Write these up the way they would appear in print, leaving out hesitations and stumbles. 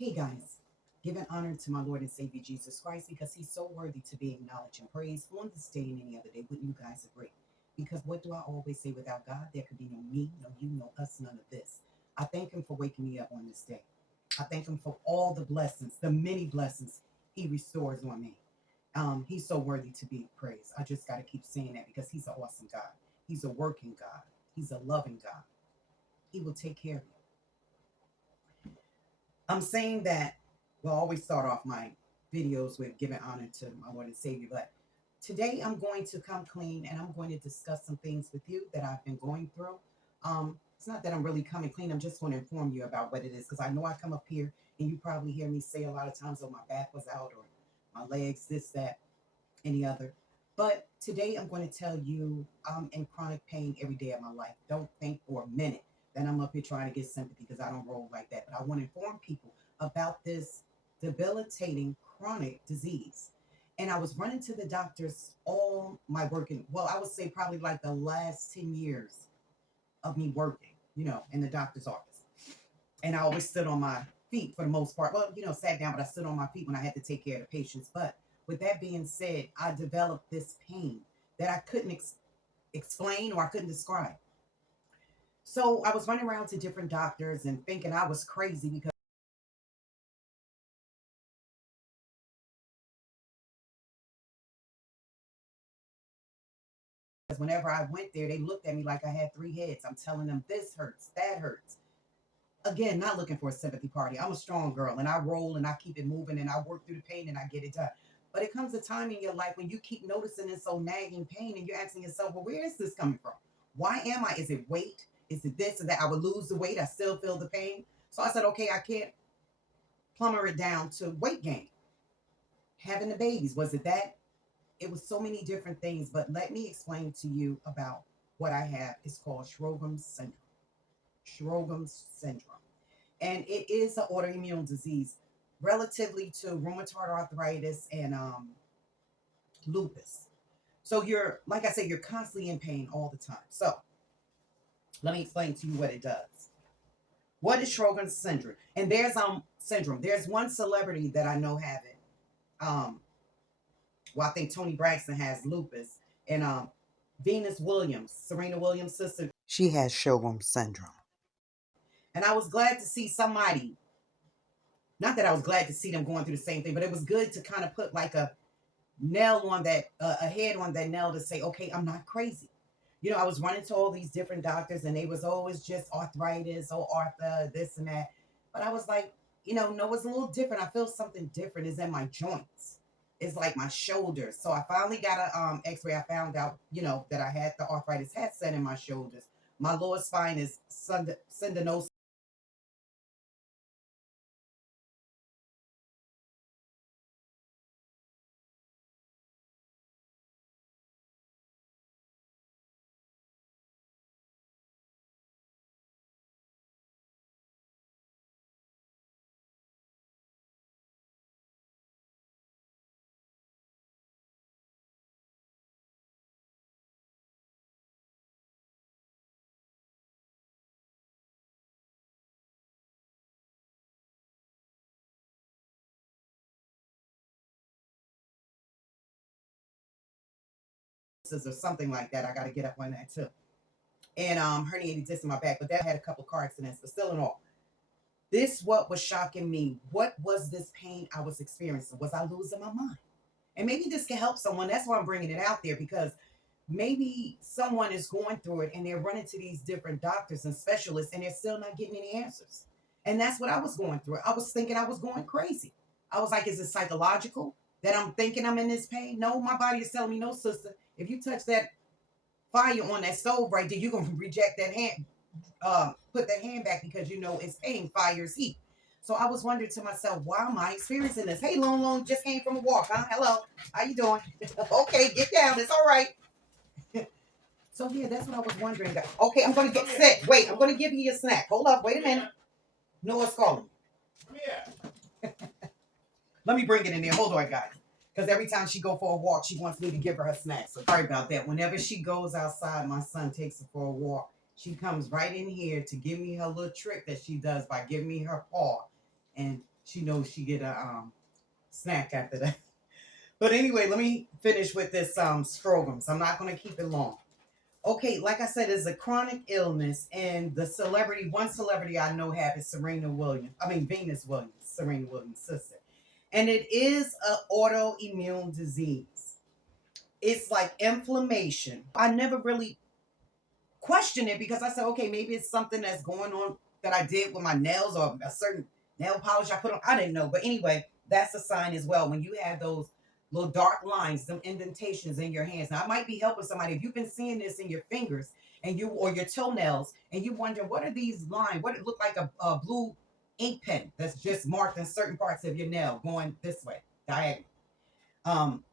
Hey guys, giving honor to my Lord and Savior Jesus Christ because he's so worthy to be acknowledged and praised on this day and any other day. Wouldn't you guys agree? Because what do I always say? Without God, there could be no me, no you, no us, none of this. I thank him for waking me up on this day. I thank him for all the blessings, the many blessings he restores on me. He's so worthy to be praised. I just got to keep saying that because he's an awesome God. He's a working God. He's a loving God. He will take care of you. I'm saying that, well, I always start off my videos with giving honor to my Lord and Savior, but today I'm going to come clean and I'm going to discuss some things with you that I've been going through. It's not that I'm really coming clean. I'm just going to inform you about what it is because I know I come up here and you probably hear me say a lot of times, oh, my back was out or my legs, this, that, any other. But today I'm going to tell you I'm in chronic pain every day of my life. Don't think for a minute that I'm up here trying to get sympathy because I don't roll like that. But I want to inform people about this debilitating chronic disease. And I was running to the doctors all my working, well, I would say probably like the last 10 years of me working, in the doctor's office. And I always stood on my feet for the most part. Well, sat down, but I stood on my feet when I had to take care of the patients. But with that being said, I developed this pain that I couldn't explain or I couldn't describe. So I was running around to different doctors and thinking I was crazy because whenever I went there, they looked at me like I had three heads. I'm telling them this hurts, that hurts. Again, not looking for a sympathy party. I'm a strong girl and I roll and I keep it moving and I work through the pain and I get it done. But it comes a time in your life when you keep noticing this so nagging pain and you're asking yourself, well, where is this coming from? Why am I? Is it weight? Is it this or that? I would lose the weight. I still feel the pain. So I said, okay, I can't plumber it down to weight gain. Having the babies, was it that? It was so many different things. But let me explain to you about what I have. It's called Sjogren Syndrome. Sjogren Syndrome. And it is an autoimmune disease relatively to rheumatoid arthritis and lupus. So you're, like I said, you're constantly in pain all the time. So let me explain to you what it does. What is Sjogren's syndrome? And there's syndrome. There's one celebrity that I know have it. Well, I think Tony Braxton has lupus, and Venus Williams, Serena Williams' sister, she has Sjogren's syndrome. And I was glad to see somebody. Not that I was glad to see them going through the same thing, but it was good to kind of put like a nail on that, a head on that nail to say, okay, I'm not crazy. I was running to all these different doctors and they was always just arthritis or arthur, this and that. But I was like, no, it's a little different. I feel something different is in my joints. It's like my shoulders. So I finally got a x-ray. I found out, that I had the arthritis had set in my shoulders. My lower spine is syndanosis. Or something like that. I got to get up on that too. And herniated disc in my back, but that had a couple of car accidents, but still in all. This what was shocking me. What was this pain I was experiencing? Was I losing my mind? And maybe this can help someone. That's why I'm bringing it out there because maybe someone is going through it and they're running to these different doctors and specialists and they're still not getting any answers. And that's what I was going through. I was thinking I was going crazy. I was like, is it psychological that I'm thinking I'm in this pain? No, my body is telling me, no, sister. If you touch that fire on that stove right there, you're going to reject that hand, put that hand back because it's pain, fire is heat. So I was wondering to myself, why am I experiencing this? Hey, Lone just came from a walk, huh? Hello, how you doing? Okay, get down. It's all right. So yeah, that's what I was wondering. Okay, I'm gonna get sick. Wait, I'm gonna give you a snack. Hold up, wait a minute. Noah's calling. Let me bring it in there. Hold on, guys. Because every time she go for a walk, she wants me to give her her snacks. So sorry about that. Whenever she goes outside, my son takes her for a walk. She comes right in here to give me her little trick that she does by giving me her paw. And she knows she get a snack after that. But anyway, let me finish with this Sjogren's. I'm not going to keep it long. Okay, like I said, it's a chronic illness, and one celebrity I know have is Serena Williams. I mean Venus Williams, Serena Williams' sister, and it is an autoimmune disease. It's like inflammation. I never really questioned it because I said, okay, maybe it's something that's going on that I did with my nails or a certain nail polish I put on. I didn't know, but anyway, that's a sign as well when you have those little dark lines, some indentations in your hands. Now, I might be helping somebody if you've been seeing this in your fingers and you or your toenails, and you wonder what are these lines? What it look like a blue ink pen that's just marked in certain parts of your nail going this way, diagonal. Um,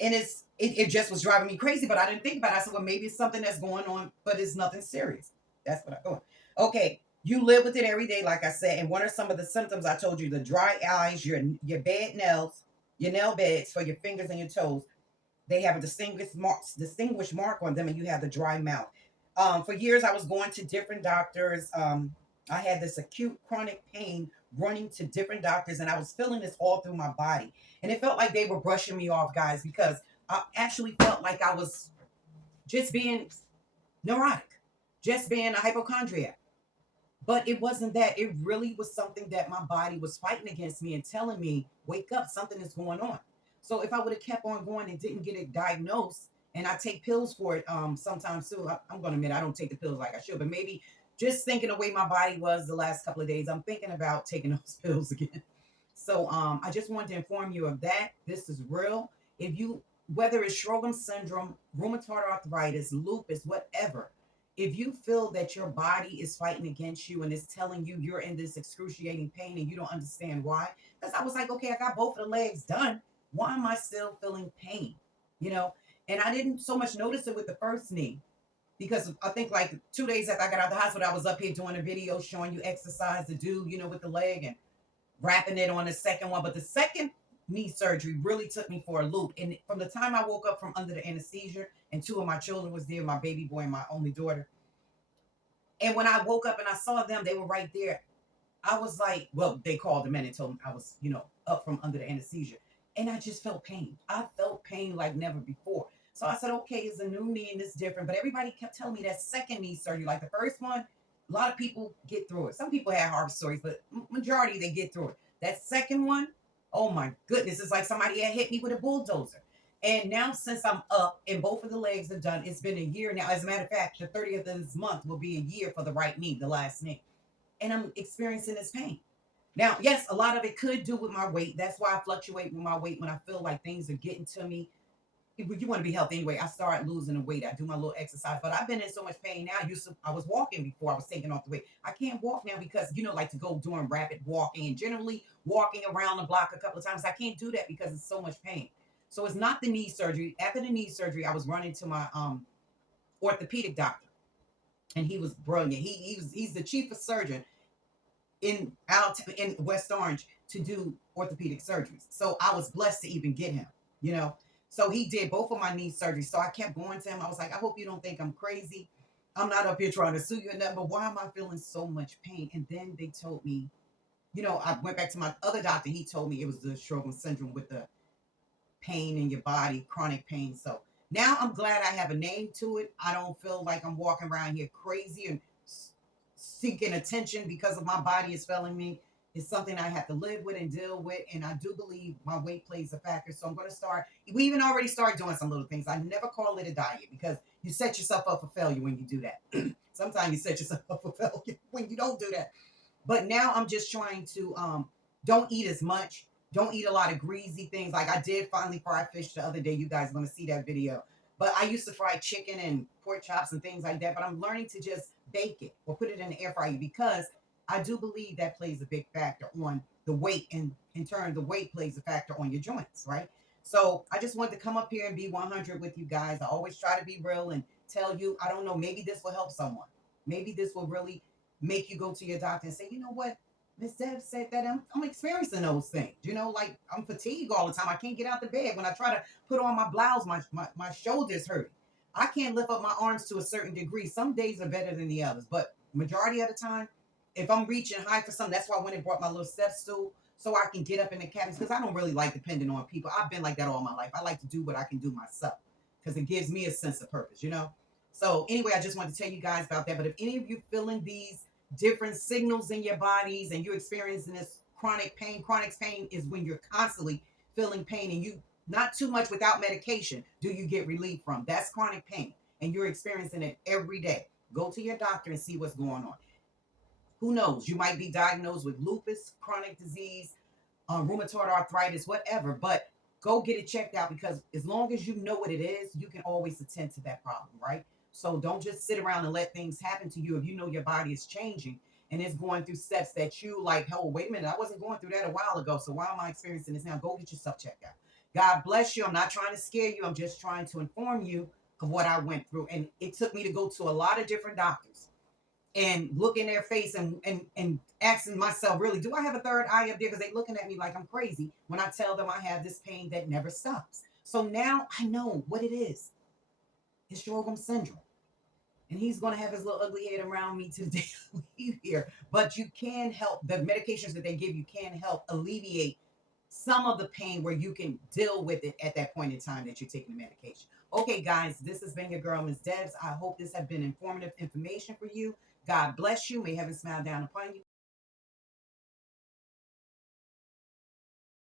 and it just was driving me crazy, but I didn't think about it. I said, well, maybe it's something that's going on, but it's nothing serious. That's what I thought. Okay, you live with it every day, like I said. And what are some of the symptoms I told you? The dry eyes, your bad nails, your nail beds for your fingers and your toes. They have a distinguished mark on them, and you have the dry mouth. For years, I was going to different doctors. I had this acute chronic pain running to different doctors, and I was feeling this all through my body. And it felt like they were brushing me off, guys, because I actually felt like I was just being neurotic, just being a hypochondriac. But it wasn't that. It really was something that my body was fighting against me and telling me, wake up, something is going on. So if I would have kept on going and didn't get it diagnosed, and I take pills for it sometimes too, I'm going to admit I don't take the pills like I should, but maybe just thinking the way my body was the last couple of days, I'm thinking about taking those pills again. So I just wanted to inform you of that. This is real. If you, whether it's Sjogren syndrome, rheumatoid arthritis, lupus, whatever, if you feel that your body is fighting against you and is telling you you're in this excruciating pain and you don't understand why, because I was like, okay, I got both of the legs done. Why am I still feeling pain? You know, and I didn't so much notice it with the first knee because I think like 2 days after I got out of the hospital, I was up here doing a video showing you exercise to do, with the leg and wrapping it on the second one. But the second knee surgery really took me for a loop. And from the time I woke up from under the anesthesia and two of my children was there, my baby boy and my only daughter. And when I woke up and I saw them, they were right there. I was like, well, they called them in and told me I was, up from under the anesthesia. And I just felt pain. I felt pain like never before. So I said, okay, it's a new knee and it's different. But everybody kept telling me that second knee surgery, like the first one, a lot of people get through it. Some people have horror stories, but majority, they get through it. That second one, oh my goodness, it's like somebody had hit me with a bulldozer. And now since I'm up and both of the legs are done, it's been a year now. As a matter of fact, the 30th of this month will be a year for the right knee, the last knee. And I'm experiencing this pain. Now, yes, a lot of it could do with my weight. That's why I fluctuate with my weight when I feel like things are getting to me. You want to be healthy anyway. I start losing the weight. I do my little exercise, but I've been in so much pain now. I was walking before I was taking off the weight. I can't walk now because like to go doing rapid walking and generally walking around the block a couple of times. I can't do that because it's so much pain. So it's not the knee surgery. After the knee surgery, I was running to my orthopedic doctor, and he was brilliant. He's the chief of surgeon in West Orange to do orthopedic surgeries. So I was blessed to even get him. So he did both of my knee surgeries. So I kept going to him. I was like, I hope you don't think I'm crazy. I'm not up here trying to sue you or nothing, but why am I feeling so much pain? And then they told me, I went back to my other doctor. He told me it was the Sjogren syndrome with the pain in your body, chronic pain. So now I'm glad I have a name to it. I don't feel like I'm walking around here crazy and seeking attention because of my body is failing me. It's something I have to live with and deal with. And I do believe my weight plays a factor. So I'm going to start. We even already started doing some little things. I never call it a diet because you set yourself up for failure when you do that. Sometimes you set yourself up for failure when you don't do that. But now I'm just trying to don't eat as much. Don't eat a lot of greasy things. Like I did finally fry fish the other day. You guys are going to see that video. But I used to fry chicken and pork chops and things like that. But I'm learning to just bake it or put it in the air fryer because I do believe that plays a big factor on the weight. And in turn, the weight plays a factor on your joints, right? So I just wanted to come up here and be 100 with you guys. I always try to be real and tell you, I don't know, maybe this will help someone. Maybe this will really make you go to your doctor and say, you know what? Miss Deb said that I'm experiencing those things. Like I'm fatigued all the time. I can't get out the bed. When I try to put on my blouse, my shoulders hurt. I can't lift up my arms to a certain degree. Some days are better than the others, but majority of the time, if I'm reaching high for something, that's why I went and brought my little step stool. so I can get up in the cabins, because I don't really like depending on people. I've been like that all my life. I like to do what I can do myself because it gives me a sense of purpose, you know? So anyway, I just wanted to tell you guys about that. But if any of you feeling these different signals in your bodies and you're experiencing this chronic pain is when you're constantly feeling pain and you not too much without medication do you get relief from. That's chronic pain and you're experiencing it every day. Go to your doctor and see what's going on. Who knows? You might be diagnosed with lupus, chronic disease, rheumatoid arthritis, whatever. But go get it checked out, because as long as you know what it is, you can always attend to that problem, right? So don't just sit around and let things happen to you if you know your body is changing and it's going through steps that you like, oh, wait a minute, I wasn't going through that a while ago. So why am I experiencing this now? Go get yourself checked out. God bless you. I'm not trying to scare you. I'm just trying to inform you of what I went through. And it took me to go to a lot of different doctors and look in their face and asking myself, really, do I have a third eye up there? Because they looking at me like I'm crazy when I tell them I have this pain that never stops. So now I know what it is. It's Sjogren Syndrome. And he's going to have his little ugly head around me today here. But you can help. The medications that they give you can help alleviate some of the pain where you can deal with it at that point in time that you're taking the medication. Okay, guys, this has been your girl, Ms. Debs. I hope this has been informative information for you. God bless you. May heaven smile down upon you.